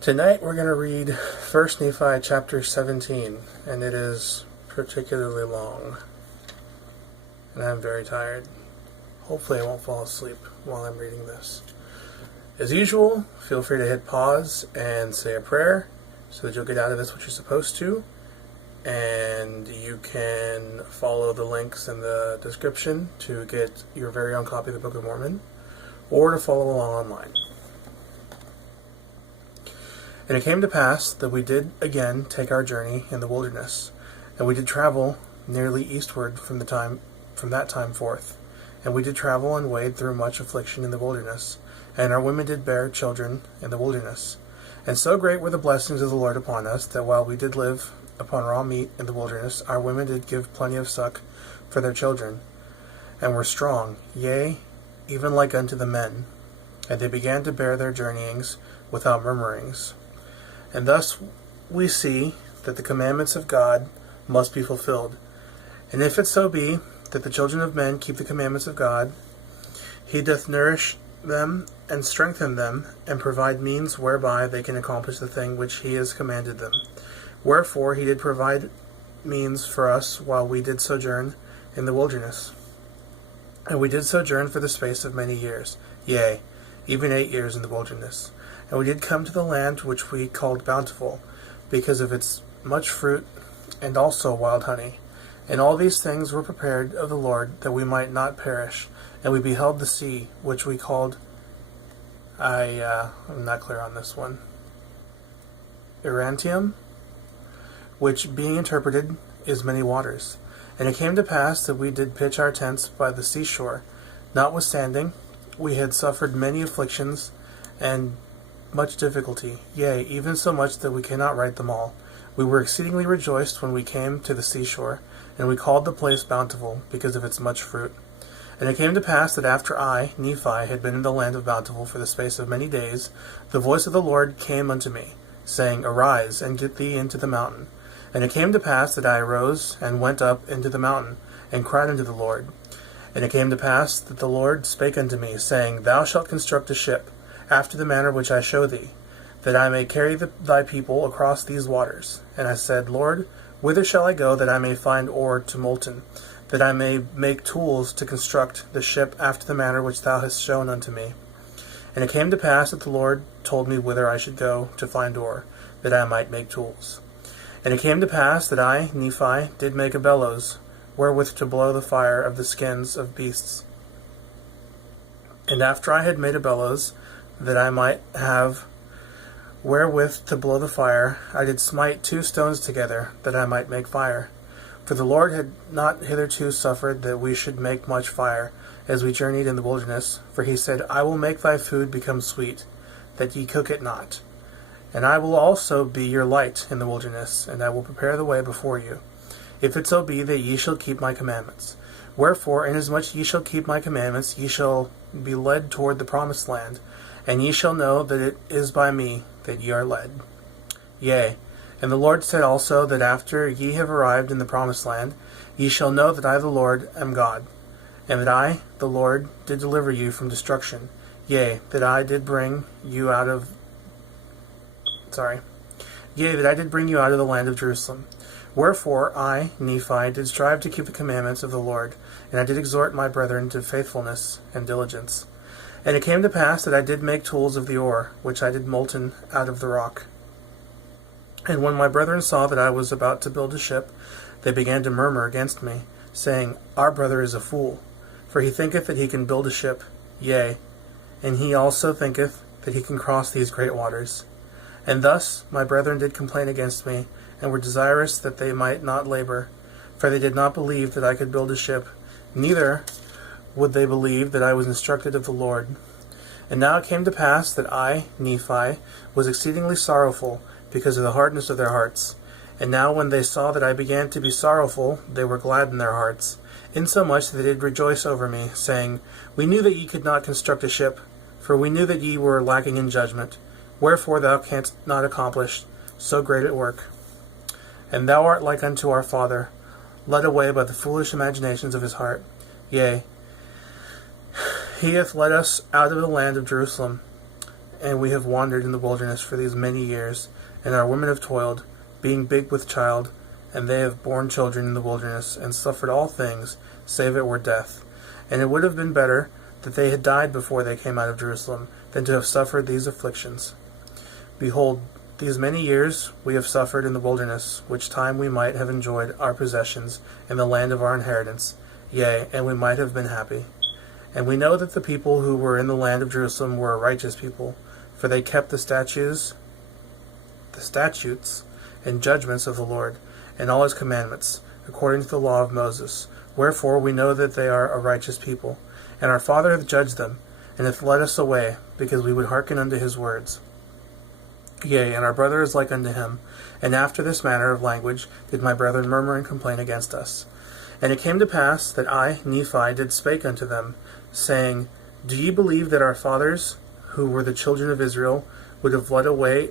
Tonight we're going to read 1 Nephi chapter 17, and it is particularly long. And I'm very tired. Hopefully I won't fall asleep while I'm reading this. As usual, feel free to hit pause and say a prayer so that you'll get out of this what you're supposed to. And you can follow the links in the description to get your very own copy of the Book of Mormon, or to follow along online. And it came to pass that we did again take our journey in the wilderness, and we did travel nearly eastward from that time forth. And we did travel and wade through much affliction in the wilderness, and our women did bear children in the wilderness. And so great were the blessings of the Lord upon us, that while we did live upon raw meat in the wilderness, our women did give plenty of suck for their children, and were strong, yea, even like unto the men. And they began to bear their journeyings without murmurings. And thus we see that the commandments of God must be fulfilled. And if it so be that the children of men keep the commandments of God, he doth nourish them and strengthen them, and provide means whereby they can accomplish the thing which he has commanded them. Wherefore he did provide means for us while we did sojourn in the wilderness. And we did sojourn for the space of many years, yea, even 8 years in the wilderness. And we did come to the land which we called Bountiful, because of its much fruit, and also wild honey. And all these things were prepared of the Lord, that we might not perish. And we beheld the sea, which we called, I'm not clear on this one, Erantium, which being interpreted is many waters. And it came to pass that we did pitch our tents by the seashore. Notwithstanding, we had suffered many afflictions, and much difficulty, yea, even so much that we cannot write them all. We were exceedingly rejoiced when we came to the seashore, and we called the place Bountiful, because of its much fruit. And it came to pass that after I, Nephi, had been in the land of Bountiful for the space of many days, the voice of the Lord came unto me, saying, Arise, and get thee into the mountain. And it came to pass that I arose, and went up into the mountain, and cried unto the Lord. And it came to pass that the Lord spake unto me, saying, Thou shalt construct a ship, after the manner which I show thee, that I may carry thy people across these waters. And I said, Lord, whither shall I go that I may find ore to molten, that I may make tools to construct the ship after the manner which thou hast shown unto me? And it came to pass that the Lord told me whither I should go to find ore, that I might make tools. And it came to pass that I, Nephi, did make a bellows, wherewith to blow the fire of the skins of beasts. And after I had made a bellows, that I might have wherewith to blow the fire, I did smite 2 stones together, that I might make fire. For the Lord had not hitherto suffered that we should make much fire, as we journeyed in the wilderness. For he said, I will make thy food become sweet, that ye cook it not. And I will also be your light in the wilderness, and I will prepare the way before you, if it so be that ye shall keep my commandments. Wherefore, inasmuch ye shall keep my commandments, ye shall be led toward the promised land, and ye shall know that it is by me that ye are led. Yea, and the Lord said also that after ye have arrived in the promised land, ye shall know that I the Lord am God, and that I, the Lord, did deliver you from destruction. Yea, that I did bring you out of the land of Jerusalem. Wherefore I, Nephi, did strive to keep the commandments of the Lord, and I did exhort my brethren to faithfulness and diligence. And it came to pass that I did make tools of the ore, which I did molten out of the rock. And when my brethren saw that I was about to build a ship, they began to murmur against me, saying, Our brother is a fool, for he thinketh that he can build a ship, yea, and he also thinketh that he can cross these great waters. And thus my brethren did complain against me, and were desirous that they might not labor, for they did not believe that I could build a ship, neither would they believe that I was instructed of the Lord. And now it came to pass that I, Nephi, was exceedingly sorrowful, because of the hardness of their hearts. And now when they saw that I began to be sorrowful, they were glad in their hearts, insomuch that they did rejoice over me, saying, We knew that ye could not construct a ship, for we knew that ye were lacking in judgment. Wherefore thou canst not accomplish so great a work. And thou art like unto our father, led away by the foolish imaginations of his heart. Yea, he hath led us out of the land of Jerusalem, and we have wandered in the wilderness for these many years, and our women have toiled, being big with child, and they have borne children in the wilderness, and suffered all things, save it were death. And it would have been better that they had died before they came out of Jerusalem, than to have suffered these afflictions. Behold, these many years we have suffered in the wilderness, which time we might have enjoyed our possessions in the land of our inheritance, yea, and we might have been happy. And we know that the people who were in the land of Jerusalem were a righteous people, for they kept the statutes and judgments of the Lord, and all his commandments, according to the law of Moses. Wherefore we know that they are a righteous people. And our Father hath judged them, and hath led us away, because we would hearken unto his words. Yea, and our brother is like unto him. And after this manner of language did my brethren murmur and complain against us. And it came to pass that I, Nephi, did spake unto them, saying, Do ye believe that our fathers, who were the children of Israel, would have led away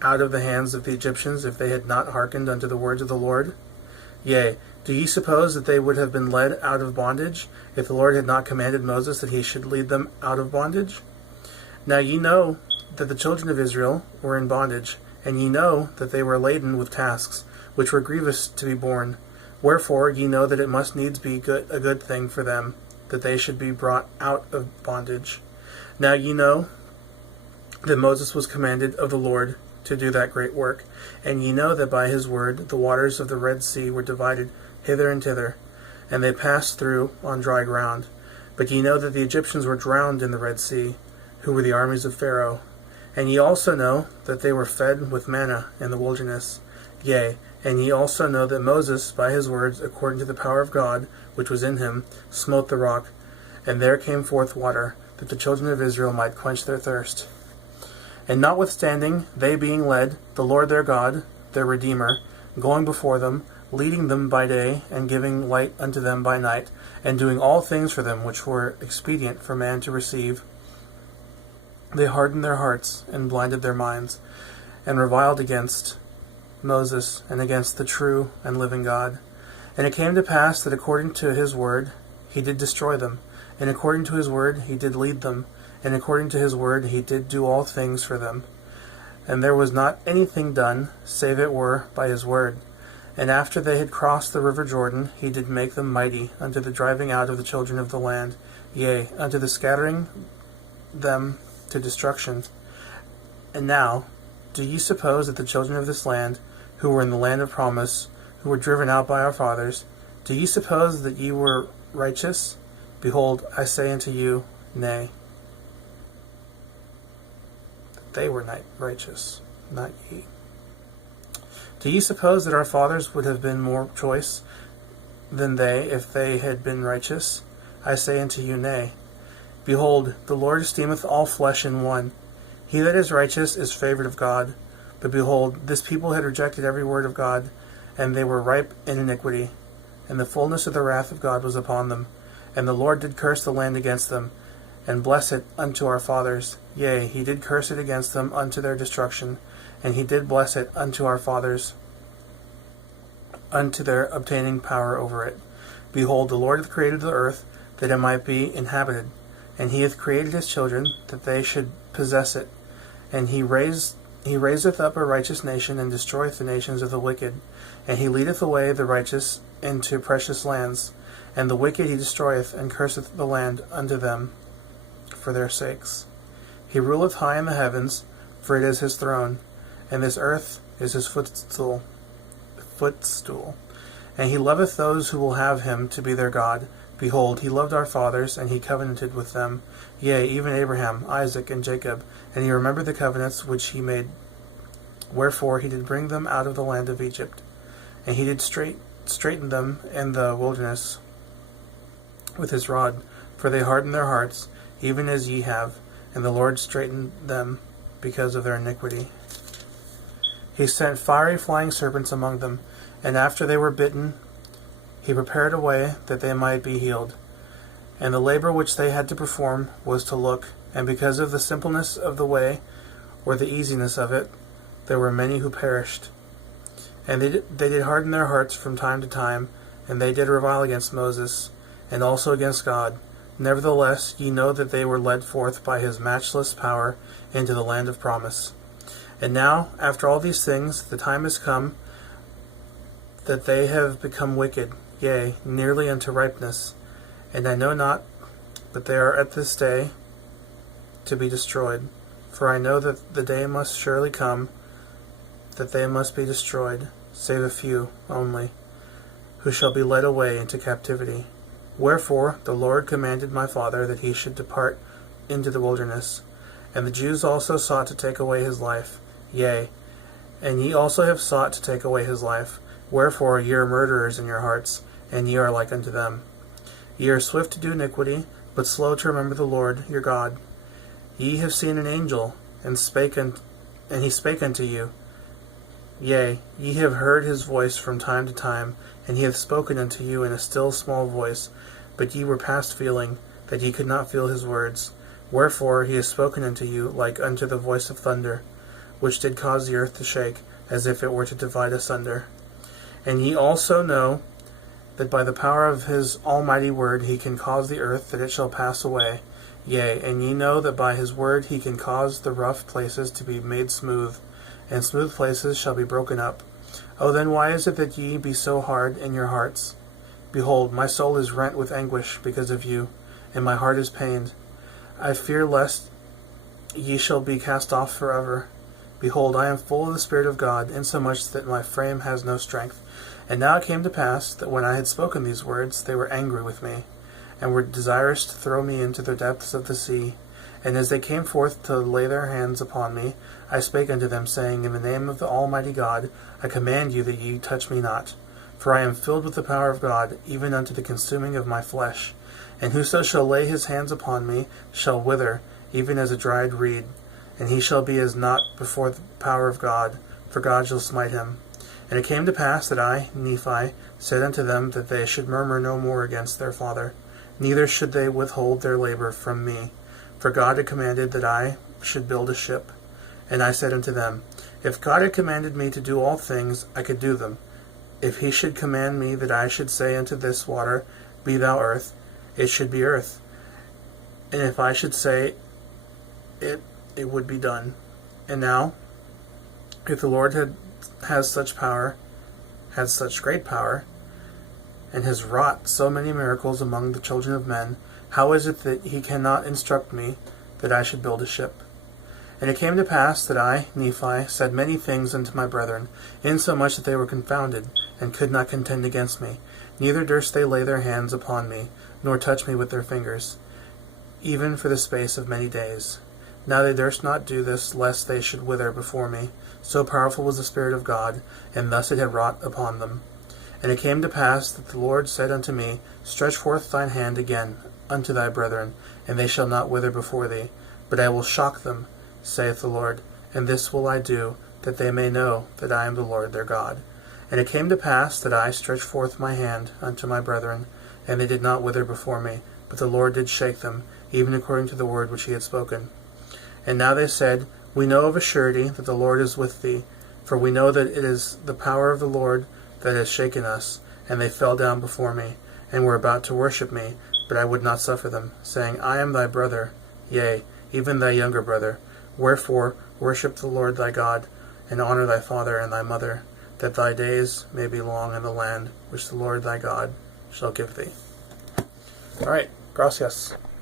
out of the hands of the Egyptians, if they had not hearkened unto the words of the Lord? Yea, do ye suppose that they would have been led out of bondage, if the Lord had not commanded Moses that he should lead them out of bondage? Now ye know that the children of Israel were in bondage, and ye know that they were laden with tasks, which were grievous to be borne. Wherefore ye know that it must needs be a good thing for them, that they should be brought out of bondage. Now ye know that Moses was commanded of the Lord to do that great work, and ye know that by his word the waters of the Red Sea were divided hither and thither, and they passed through on dry ground. But ye know that the Egyptians were drowned in the Red Sea, who were the armies of Pharaoh. And ye also know that they were fed with manna in the wilderness. Yea, and ye also know that Moses, by his words, according to the power of God, which was in him, smote the rock, and there came forth water, that the children of Israel might quench their thirst. And notwithstanding, they being led, the Lord their God, their Redeemer, going before them, leading them by day, and giving light unto them by night, and doing all things for them which were expedient for man to receive, they hardened their hearts, and blinded their minds, and reviled against Moses, and against the true and living God. And it came to pass that according to his word he did destroy them, and according to his word he did lead them, and according to his word he did do all things for them. And there was not anything done, save it were by his word. And after they had crossed the river Jordan, he did make them mighty unto the driving out of the children of the land, yea, unto the scattering them to destruction. And now, do ye suppose that the children of this land, who were in the land of promise, who were driven out by our fathers, do ye suppose that ye were righteous? Behold, I say unto you, nay. That they were not righteous, not ye. Do ye suppose that our fathers would have been more choice than they, if they had been righteous? I say unto you, nay. Behold, the Lord esteemeth all flesh in one. He that is righteous is favoured of God. But behold, this people had rejected every word of God, and they were ripe in iniquity. And the fullness of the wrath of God was upon them. And the Lord did curse the land against them, and bless it unto our fathers. Yea, he did curse it against them unto their destruction, and he did bless it unto our fathers, unto their obtaining power over it. Behold, the Lord hath created the earth, that it might be inhabited, and he hath created his children, that they should possess it. And he raiseth up a righteous nation, and destroyeth the nations of the wicked. And he leadeth away the righteous into precious lands, and the wicked he destroyeth, and curseth the land unto them for their sakes. He ruleth high in the heavens, for it is his throne, and this earth is his footstool. And he loveth those who will have him to be their God. Behold, he loved our fathers, and he covenanted with them, yea, even Abraham, Isaac, and Jacob, and he remembered the covenants which he made. Wherefore he did bring them out of the land of Egypt, and he did straighten them in the wilderness with his rod, for they hardened their hearts, even as ye have, and the Lord straightened them because of their iniquity. He sent fiery flying serpents among them, and after they were bitten, he prepared a way that they might be healed. And the labor which they had to perform was to look, and because of the simpleness of the way, or the easiness of it, there were many who perished. And they did harden their hearts from time to time, and they did revile against Moses, and also against God. Nevertheless, ye know that they were led forth by his matchless power into the land of promise. And now, after all these things, the time is come that they have become wicked, yea, nearly unto ripeness. And I know not, but they are at this day to be destroyed. For I know that the day must surely come that they must be destroyed, save a few only, who shall be led away into captivity. Wherefore the Lord commanded my father that he should depart into the wilderness. And the Jews also sought to take away his life. Yea, and ye also have sought to take away his life. Wherefore ye are murderers in your hearts, and ye are like unto them. Ye are swift to do iniquity, but slow to remember the Lord your God. Ye have seen an angel, and he spake unto you. Yea, ye have heard his voice from time to time, and he hath spoken unto you in a still small voice, but ye were past feeling, that ye could not feel his words. Wherefore he has spoken unto you like unto the voice of thunder, which did cause the earth to shake, as if it were to divide asunder. And ye also know that by the power of his almighty word he can cause the earth that it shall pass away. Yea, and ye know that by his word he can cause the rough places to be made smooth, and smooth places shall be broken up. O then why is it that ye be so hard in your hearts? Behold, my soul is rent with anguish because of you, and my heart is pained. I fear lest ye shall be cast off forever. Behold, I am full of the Spirit of God, insomuch that my frame has no strength. And now it came to pass that when I had spoken these words, they were angry with me, and were desirous to throw me into the depths of the sea. And as they came forth to lay their hands upon me, I spake unto them, saying, In the name of the Almighty God, I command you that ye touch me not. For I am filled with the power of God, even unto the consuming of my flesh. And whoso shall lay his hands upon me shall wither, even as a dried reed. And he shall be as naught before the power of God, for God shall smite him. And it came to pass that I, Nephi, said unto them that they should murmur no more against their father, neither should they withhold their labor from me. For God had commanded that I should build a ship. And I said unto them, If God had commanded me to do all things, I could do them. If he should command me that I should say unto this water, Be thou earth, it should be earth. And if I should say it, it would be done. And now, if the Lord has such great power, and has wrought so many miracles among the children of men, how is it that he cannot instruct me that I should build a ship? And it came to pass that I, Nephi, said many things unto my brethren, insomuch that they were confounded, and could not contend against me. Neither durst they lay their hands upon me, nor touch me with their fingers, even for the space of many days. Now they durst not do this, lest they should wither before me. So powerful was the Spirit of God, and thus it had wrought upon them. And it came to pass that the Lord said unto me, Stretch forth thine hand again unto thy brethren, and they shall not wither before thee. But I will shock them, saith the Lord, and this will I do, that they may know that I am the Lord their God. And it came to pass that I stretched forth my hand unto my brethren, and they did not wither before me, but the Lord did shake them, even according to the word which he had spoken. And now they said, We know of a surety that the Lord is with thee, for we know that it is the power of the Lord that has shaken us. And they fell down before me, and were about to worship me, but I would not suffer them, saying, I am thy brother, yea, even thy younger brother. Wherefore worship the Lord thy God, and honor thy father and thy mother, that thy days may be long in the land which the Lord thy God shall give thee. All right, gracias.